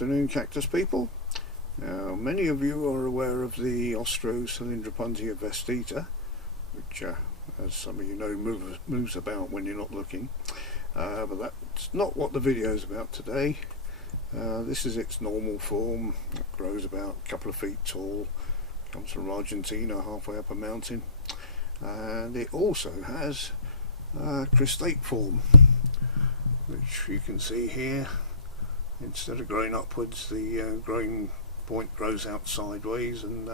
afternoon, cactus people. Now, many of you are aware of the Austrocylindropuntia vestita, which as some of you know moves about when you're not looking, but that's not what the video is about today. This is its normal form. It grows about a couple of feet tall, comes from Argentina, halfway up a mountain, and it also has cristate form, which you can see here. Instead of growing upwards, the growing point grows out sideways, and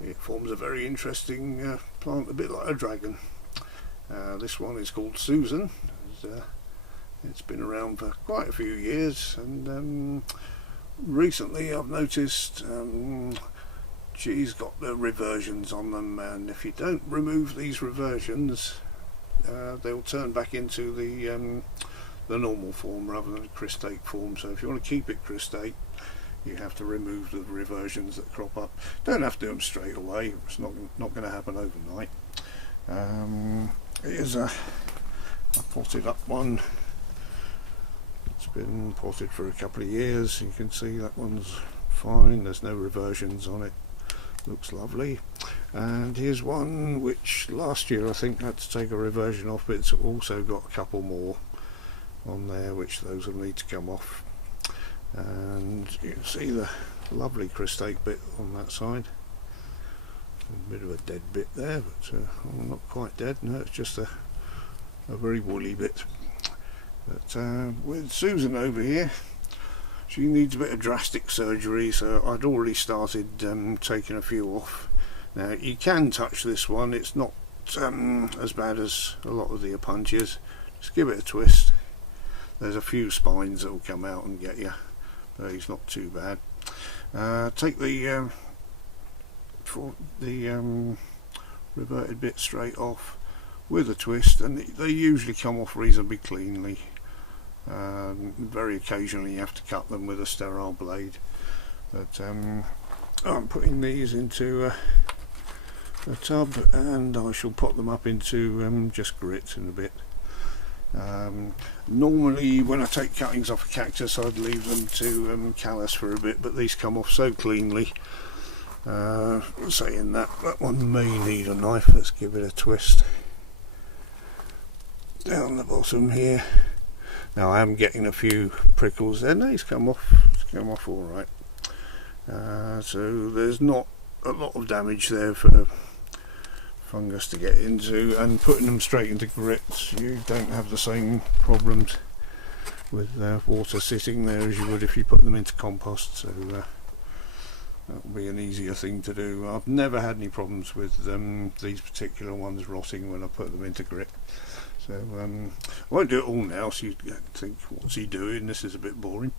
it forms a very interesting plant, a bit like a dragon. This one is called Susan. It's been around for quite a few years, and recently I've noticed she's got the reversions on them, and if you don't remove these reversions, they'll turn back into the normal form rather than the cristate form. So if you want to keep it cristate, you have to remove the reversions that crop up. Don't have to do them straight away, it's not going to happen overnight. Here's a potted up one. It's been potted for a couple of years. You can see that one's fine, there's no reversions on it, looks lovely. And here's one which last year I think had to take a reversion off, but it's also got a couple more on there, which those will need to come off. And you can see the lovely cristate bit on that side. A bit of a dead bit there, but well, not quite dead, no, it's just a very woolly bit. But with Susan over here, she needs a bit of drastic surgery, so I'd already started taking a few off. Now you can touch this one, it's not as bad as a lot of the opuntias. Just give it a twist. There's a few spines that will come out and get you, but it's not too bad. Take the reverted bit straight off with a twist, and they usually come off reasonably cleanly. Very occasionally you have to cut them with a sterile blade, but I'm putting these into a tub, and I shall pot them up into just grit in a bit. Normally when I take cuttings off a cactus I'd leave them to callus for a bit, but these come off so cleanly. Saying that one may need a knife. Let's give it a twist down the bottom here. Now I am getting a few prickles there. No, it's come off all right. So there's not a lot of damage there for fungus to get into, and putting them straight into grit, you don't have the same problems with water sitting there as you would if you put them into compost. So that'll be an easier thing to do. I've never had any problems with these particular ones rotting when I put them into grit. So I won't do it all now, so you think, what's he doing, this is a bit boring.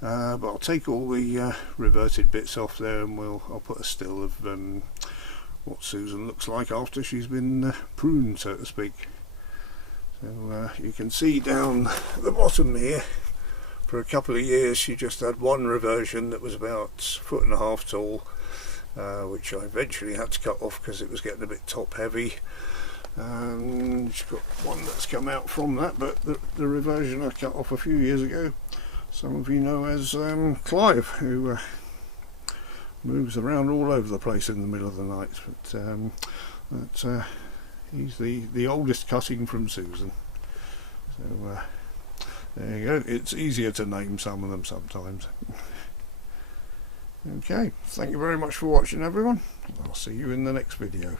But I'll take all the reverted bits off there, and I'll put a still of what Susan looks like after she's been pruned, so to speak. So you can see down the bottom here, for a couple of years she just had one reversion that was about 1.5 foot tall, which I eventually had to cut off because it was getting a bit top heavy. She's got one that's come out from that, but the reversion I cut off a few years ago, some of you know as Clive, who moves around all over the place in the middle of the night, but he's the oldest cutting from Susan. So there you go, it's easier to name some of them sometimes. Okay, thank you very much for watching, everyone. I'll see you in the next video.